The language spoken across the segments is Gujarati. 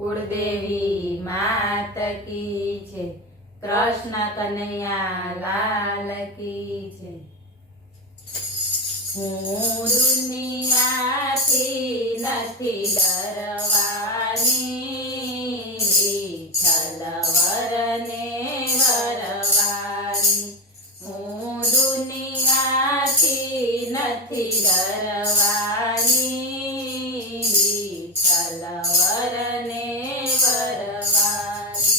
कुलदेवी मात की छे। कृष्ण कन्हैया लाल की छे। हूँ दुनियाथी नथी डरवानी, विठ्ठल वरने वरवानी। हूँ दुनियाथी नथी डरवानी, विठ्ठल वरने वरवानी।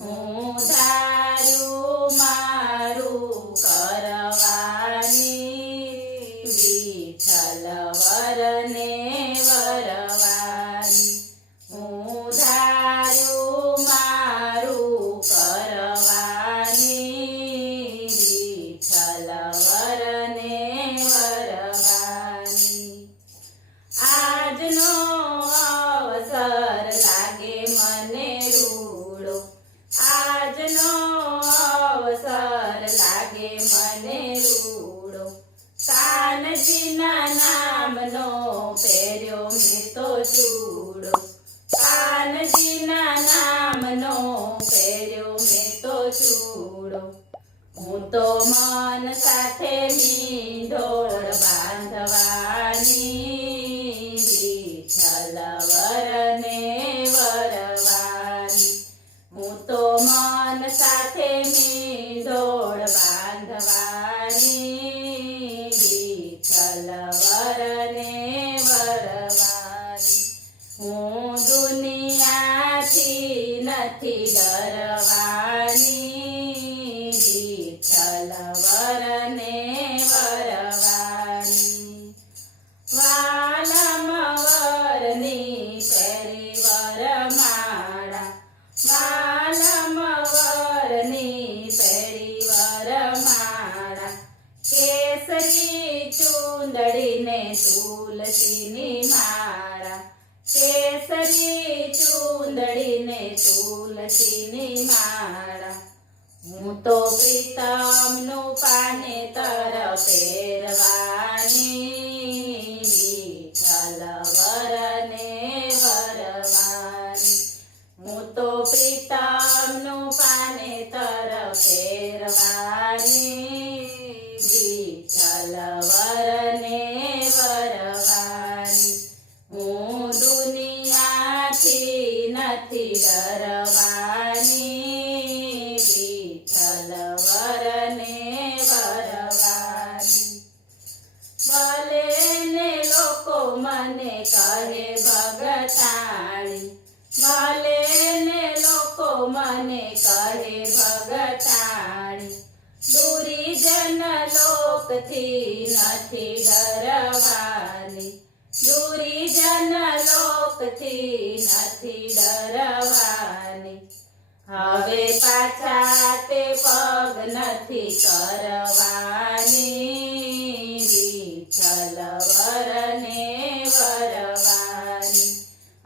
हूँ धार्यु मारू करवानी, विठ्ठल वरने वरवानी। हूँ धार्यु मारू करवानी, विठ्ठल वरने वरवानी। આજનો અવસર લાગે મને રૂડો, આજનો અવસર લાગે મને રૂડો। કાનજીના નામનો પહેર્યો મેં તો ચૂડો, કાનજીના નામનો પહેર્યો મેં તો ચૂડો। હું તો મન સાથે મીંઢોળ બાંધવાની, વિઠ્ઠલ વરને વરવાની। હું તો મન સાથે મીંઢોળ બાંધવાની, વિઠ્ઠલ વરને વરવાની। હું દુનિયાથી નથી ડરવાની, વિઠ્ઠલ વરને વરવાની। વાલમ વરની પહેરી વરમાળા, વાલમ વરની પહેરી વરમાળા। કેસરી ચૂંદડીને તુલસીની માળા, કેસરી ચૂંદડીને તુલસીની માળા। હું તો પ્રીતમનું પાનેતર પહેરવાની, વિઠ્ઠલ વરને વરવાની। હું તો પ્રીતમનું પાનેતર પહેરવાની, વિઠ્ઠલ વરને વરવાની। હું દુનિયાથી નથી ડરવાની, વિઠ્ઠલ વરને વરવાની। ભલે ને લોકો મને કહે ભગતાણી, ભલે ને લોકો મને કહે ભગતાણી। દુરીજન લોકથી નથી ડરવાની, દુરીજન લોકથી નથી ડરવાની। હવે પાછા તે પગ નથી કરવાની, વિઠ્ઠલ વરને વરવાની।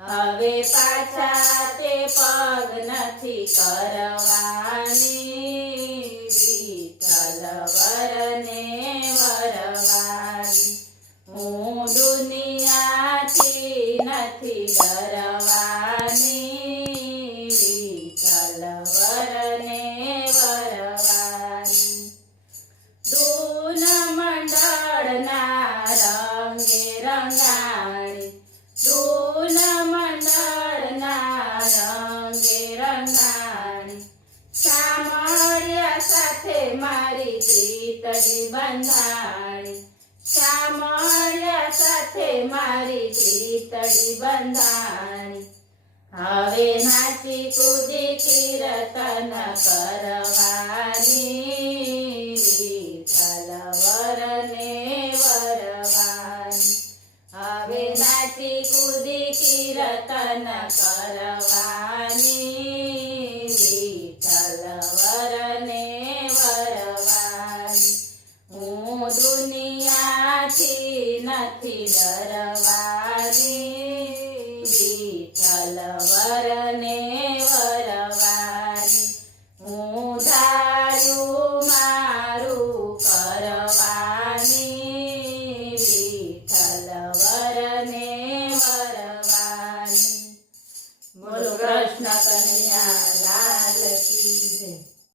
હવે પાછા તે પગ નથી કરવાની, વિઠ્ઠલ વરને વરવાની। હું દુનિયાથી નથી ડરવાની, વિઠ્ઠલ વરને વરવાની। દૂન મંડળના રંગે રંગાણી, દૂન મંડળના રંગે રંગાણી। શામળિયા સાથે મારી પ્રીતડી બંધાણી, શામળિયા સાથે મારી પ્રીતડી બંધાણી। હવે નાચી કૂદી કીર્તન કરવાની, વિઠ્ઠલ વરને વરવાની। હવે નાચી કૂદી કીર્તન કરવાની, વિઠ્ઠલ વરને વરવાની। હું દુનિયાથી નથી ડરવાની, વિઠ્ઠલ વરને વરવાની। હું ધાર્યુ મારું કરવાની, વિઠ્ઠલ વરને વરવાની। બોલો કૃષ્ણ કનૈયા લાલ કી